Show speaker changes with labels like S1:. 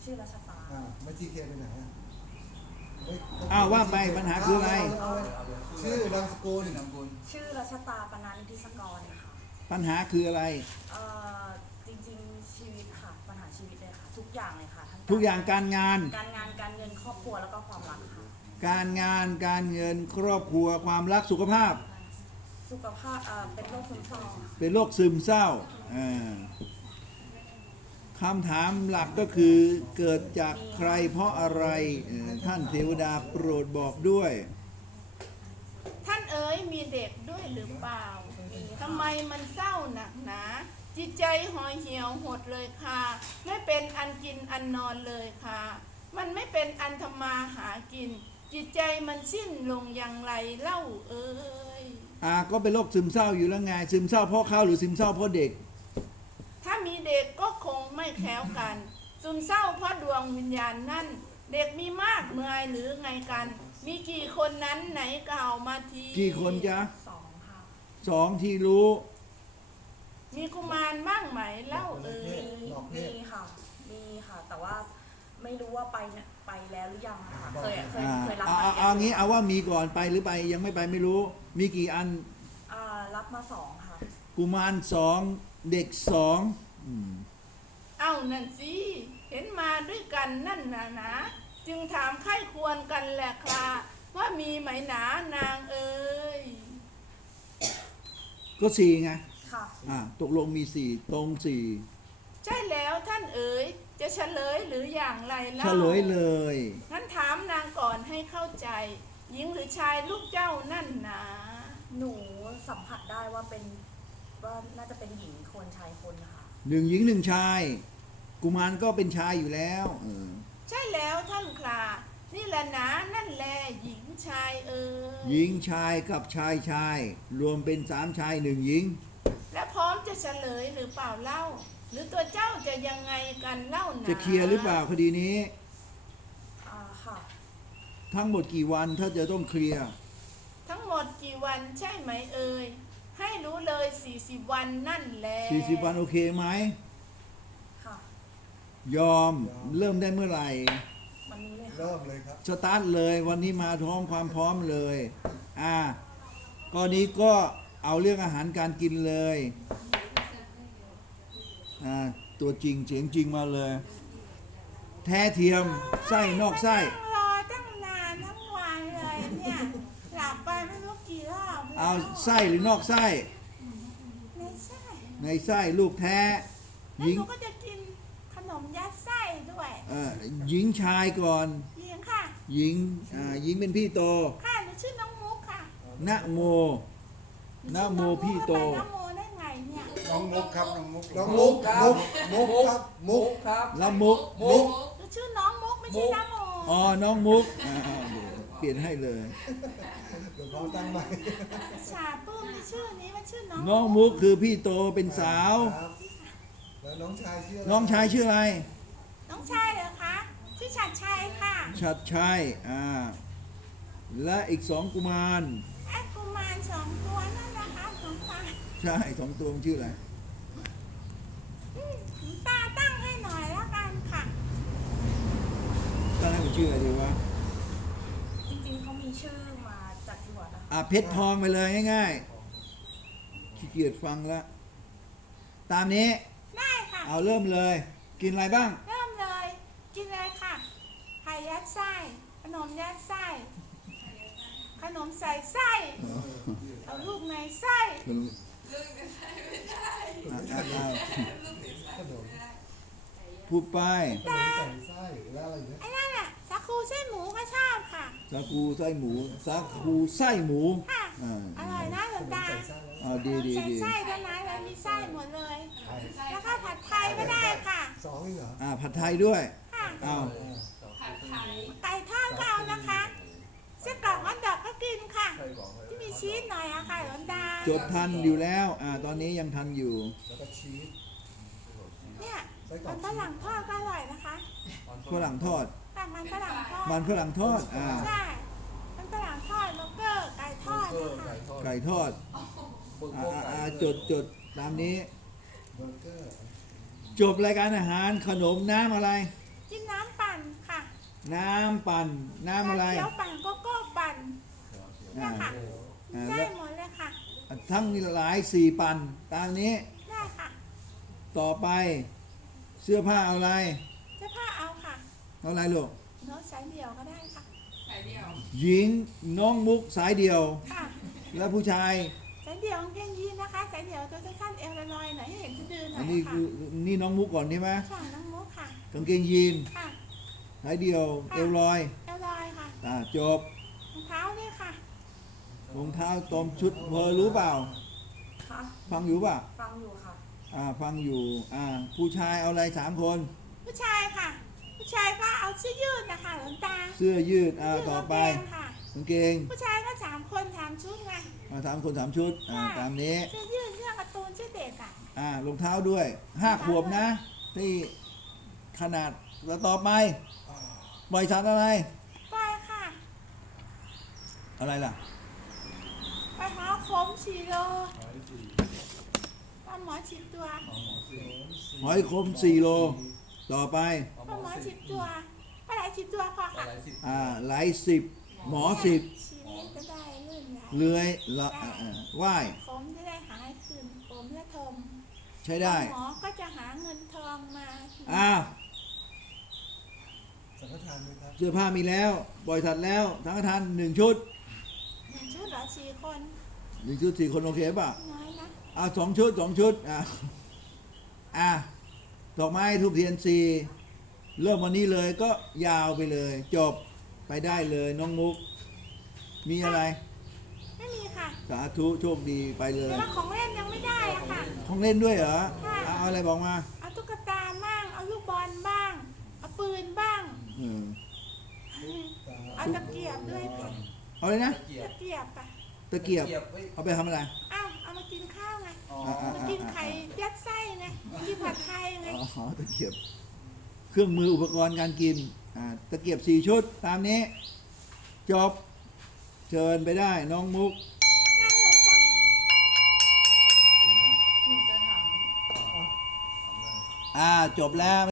S1: ชื่อรัชตา
S2: ไม่จีเคไปไหน
S3: ว่าไปปัญหาคืออะไร
S2: ชื่อนามสกุล
S1: ชื่อรัชตาปนันทิสกรค่ะ
S3: ปัญหาคืออะไร
S1: จริงๆชีวิตค่ะปัญหาชีวิตเลยค่ะทุกอย่างเลยค่ะ
S3: ทุกอย่างการงาน
S1: การเงินครอบครัวแล้วก็ความรักค่ะ
S3: การงานการเงินครอบครัวความรักสุขภาพ
S1: เป็นโรคซึมเศร้า
S3: เป็นโรคซึมเศร้าคำถามหลักก็คือเกิดจากใครเพราะอะไรท่านเทวดาโปรดบอกด้วย
S4: ท่านเอ๋ยมีเด็กด้วยหรือเปล่าทำไมมันเศร้าหนักหนาจิตใจห่อเหี่ยวหดเลยค่ะไม่เป็นอันกินอันนอนเลยค่ะมันไม่เป็นอันทำมาหากินจิตใจมันสิ้นลงอย่างไรเล่าเอ๋ย
S3: ก็เป็นโรคซึมเศร้าอยู่แล้วไงซึมเศร้าเพราะเขาหรือซึมเศร้าเพราะเด็ก
S4: ถ้ามีเด็กก็คงไม่แคล้วกันซึมเศร้าเพราะดวงวิญญาณนั่นเด็กมีมากเมื่อยหรือไงกันมีกี่คนนั้นไหนกล่าวมาที
S3: กี่คนจ๊ะ
S1: 2ค่ะ
S3: 2ที่รู้
S4: มีกุมารบ้างไหมเล่า
S1: มีค่ะแต่ว่าไม่รู้ว่าไปแล้วหรือยังค่ะเคยรับมา
S3: เอางี้เอาว่ามีก่อนไปหรือไปยังไม่ไปไม่รู้มีกี่อัน
S1: รับมา2ค่ะ
S3: กุมาร2เด็ก2
S4: เอานั่นสิเห็นมาด้วยกันนั่นนะจึงถามไข้ควรกันแหละค่ะว่ามีไหมหนานางเอ๋ย
S3: ก็4ไง
S1: ค่ะ
S3: ตกลงมี4ตรง4
S4: ใช่แล้วท่านเอ๋ยจะเฉลยหรืออย่างไรเล่า
S3: เฉลยเลย
S4: งั้นถามนางก่อนให้เข้าใจหญิงหรือชายลูกเจ้านั่นนะ
S1: หนูสัมผัสได้ว่าน่าจะเป็นหญิงคนชายคนค่ะ
S3: 1หญิง1ชายกุมารก็เป็นชายอยู่แล้ว
S4: ใช่แล้วท่านครานี่แหละนะนั่นแหละหญิงชาย
S3: หญิงชายกับชายรวมเป็น3ชาย1หญิง
S4: และพร้อมจะเฉลยหรือเปล่าเล่าหรือตัวเจ้าจะยังไงกันเล่านะ
S3: จะเคลียร์หรือเปล่าคดีนี้
S1: ค่ะ
S3: ทั้งหมดกี่วันถ้าจะต้องเคลียร์
S4: ทั้งหมดกี่วันใช่ไหมเอ่ยให้รู้เลย40วันนั่นแหละ
S3: 40วันโอเคไหม
S1: ค่ะ
S3: ยอมเริ่มได้เมื่อไหร่
S1: วันนี้เลย
S2: เริ่มเลยครับ
S3: สตาร์ทเลยวันนี้มาพร้อมความพร้อมเลยก็นี้ก็เอาเรื่องอาหารการกินเลยตัวจริงเสียงจริงมาเลยแท้เทียมไส้นอกไส้
S4: รอตั้งนานทั้งวันเลยเนี่ยหลับไปไม่รู้กี่รอบ
S3: เอาไส้หรือนอกไส้ในไส้ลูกแท้
S4: หญิงก็จะกินขนมยัดไส้ด้วย
S3: หญิงชายก่อน
S4: หญิงค่ะ
S3: หญิงเป็นพี่โต
S4: ค่ะหนูชื่อน้องมุกค่ะ
S3: นะโมพี่โต
S2: น้องมุกครับน้องมุกครับมุกครับ
S3: แล้วมุก
S4: ชื่อน้องมุกไม่ใช่น้องโม
S3: น้องมุกเปลี่ยนให้เลย
S2: เดี๋ยวเขาตั้งใหม่
S4: ชาปุ้มในชื่อนี้มันชื่อ
S3: น้องมุกคือพี่โตเป็นสาว
S2: แล้วน้องชายชื่อ
S3: อะไร
S4: น้องชายเหรอคะชื่อฉัดชัยค่ะ
S3: ฉัดชัยและอีก2กุมาร
S4: กุมาร2ตัวนั่นนะคะ2ตัว
S3: ใช่2ตัวมันชื่ออะไร
S4: ตาตั้งให้หน่อยแล้วกันค่ะ
S3: ตั้งให้มันชื่ออะไรดีวะ
S1: จริงๆเขามีชื่อมาจากที่วัด
S3: เพชรทองไปเลยง่ายๆขี้เกียจฟังแล้วตามนี้
S4: ได้ค่ะ
S3: เอาเริ่มเลยกินอะไรบ้าง
S4: เริ่มเลยกินเลยค่ะไข่ยัดไส้ขนมยัดไส้ขนมใส่ไส้เอาลูกในไส้
S5: ลูกในไส้ไม่ได้
S3: พูดไป
S2: ใส่ไส้แล้วอะไรเนี่ย
S4: ไอ้นั่นสาคูไส้หมูก็ชอบค่ะ
S3: สาคูไส้หมู
S4: ค่ะอร่อยนะหลวงตา
S3: ดี
S4: ใส่ไส้ด้านในเลยมีไส้หมดเลยแล้วก็ผัดไทยก็ได้ค่ะ
S2: 2เหรอ
S3: ผัดไทยด้วย
S4: ค่ะ
S5: ผัดไทย
S4: ไก่ทอดก็เอานะคะไส้กรอกฮอทดอกก็กินค่ะที่มีชีสหน่อยค่ะหลวงตา
S3: จดทันอยู่แล้วตอนนี้ยังทันอยู่
S2: แล้วก็ชีส
S4: เนี่ยมันฝรั่งทอดก็อร่อยนะคะ
S3: ฝรั่งทอด
S4: มันฝรั่งทอด
S3: ใช่
S4: มันฝรั่งทอดแล้วก็ไก่ทอด
S3: ไก่ทอดจดตามนี้จบรายการอาหารขนมน้ำอะไร
S4: กินน้ำปั่นค่ะ
S3: น้ำปั่นน้ำอะไร
S4: ชาเขียวปั่นโกโก้ปั่น
S3: อ่า
S4: ค่ะ
S3: อ่า
S4: ได้
S3: แล้ว
S4: หมดเลยค่ะ
S3: ทั้งหลายสี่ปั่นตามนี้
S4: ได้ค่ะ
S3: ต่อไปเสื้อผ้าเอาอะไร
S4: เสื้อผ้าเอาค่ะ
S3: เอาอะไรลูก
S4: น้องสายเดี่ยวก็ได้ค่ะ
S5: สายเดียว
S3: หญิงน้องมุกสายเดียว
S4: ค่ะ
S3: แล้วผู้ชาย
S4: สายเดี่ยวกางเกงยีนนะคะสายเดี่ยวตัวสั้นๆเอวลอยๆหน่อยให้เห็นสะดือหน่
S3: อั
S4: อน ย
S3: นี้
S4: ค่ะ
S3: คือนี่น้องมุกก่อนใช่ไหม
S4: ใช่น้องมุกค่ะ
S3: กางเกงยีน
S4: ค่ะ
S3: สายเดียวเอวลอย
S4: เอวลอยค่ะ
S3: จบ
S4: รองเท้านี่ค่ะ
S3: รองเท้าตอมชุดเพอรู้เปล่า
S1: ค่ะ
S3: ฟังอยู่ป่ะ
S1: ฟังอยู่ค่ะ
S3: ฟังอยู่ผู้ชายเอาอะไร3 คน
S4: ผู้ชายค่ะ ผู้ชายก็เอาเสื้อยืดนะคะหลวงตา
S3: เสื้อยืดต่อไป
S4: กางเกงค่ะ
S3: กางเกง
S4: ผู้ชายก็3 คน3 ชุดไง
S3: 3 คน3 ชุดตามนี้
S4: เสื้อยืดเสื้อการ์ตูนเสื้อเด็กอ่ะ
S3: รองเท้าด้วย5 ขวบนะ ที่ขนาดแล้วต่อไปบริษัทอะไร
S4: ไปค่ะ
S3: อะไรล่ะ
S4: ไปหาขม4 โลป้าหมอฉีดตัว
S3: หอยคม4 โล ต่อไป
S4: ป้าหมอฉีดตัวป้าไหลฉีดตัวพอค่ะ
S3: ไหล10 หมอ10
S4: ชีวิตจะได้เลื่อนไหล
S3: เลื้อยว่าย
S4: ขมจะได้หายคืนขมและทม
S3: ใช้ได้
S4: หมอก็จะหาเงินทองมา
S2: สังฆทานไหมครับ
S3: เสื้อผ้ามีแล้วบริษัทแล้วทั้งทาน1 ชุด
S4: 1 ชุดเหรอ4 คน
S3: 1 ชุด4 คนโอเคป่ะ
S4: น้อยนะ
S3: 2 ชุด2 ชุดดอกไม้ทูบเทียน4เริ่มวันนี้เลยก็ยาวไปเลย จบไปได้เลยน้องมุก มีอะไร
S4: ไม่มีค่ะ
S3: สาธุโชคดีไปเล
S4: แต่
S3: ย
S4: ว่าของเล่นยังไม่ได้อะค่ะ
S3: ของเล่นด้วยเหรอ
S4: ค่ะ
S3: เอาอะไรบอกมา
S4: เอาตุ๊กตาบ้าง เอาลูกบอลบ้าง เอาปืนบ้าง
S3: เออ
S4: เอาตะเกียบด้วยค่ะ
S3: เอาเลยนะ
S4: ตะเกียบอะ
S3: ตะเกียบเอาไปทำอะไร
S4: อ้าวเอามากินข้าวไง
S3: อ่า
S4: มากินไข่ยัดไส้ไงกินผัดไทยไง
S3: อ๋อตะเกียบ เครื่องมืออุปกรณ์การกินตะเกียบ4 ชุดตามนี้ จบ เชิญไปได้น้องมุก
S4: ได้เหมือนกัน
S1: หนูจะถาม
S3: จบแล้ว